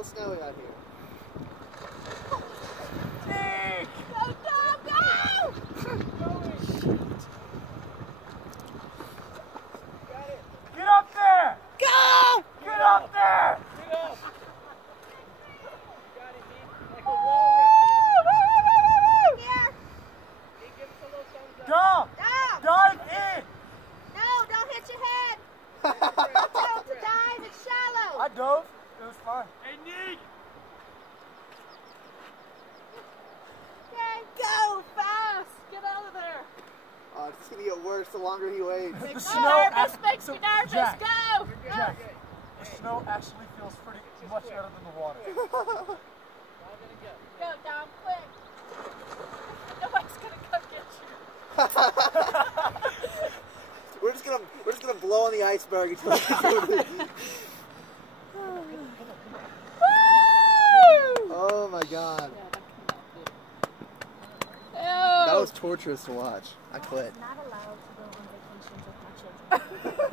little snowy out here. Go, Dom, go! Get up there! Go! Get up there! Get up! Got it, Nick. Like a Woo! walrus. Here. Nick, give us a little thumbs up. Dom! Dom! Dive in! No, don't hit your head. Tell him to dive. It's shallow. I dove. It was fun. Hey, Nick! Okay. Go fast! Get out of there! Oh, it's gonna get worse the longer he waits. The Go, snow This makes me nervous. Jack, Go. Jack, the snow actually feels pretty much better than the water. All gonna go. Go, Dom, quick. Nobody's gonna come get you. We're just gonna blow on the iceberg until Oh my god. That was torturous to watch. I quit. Not allowed to go on vacations with my children.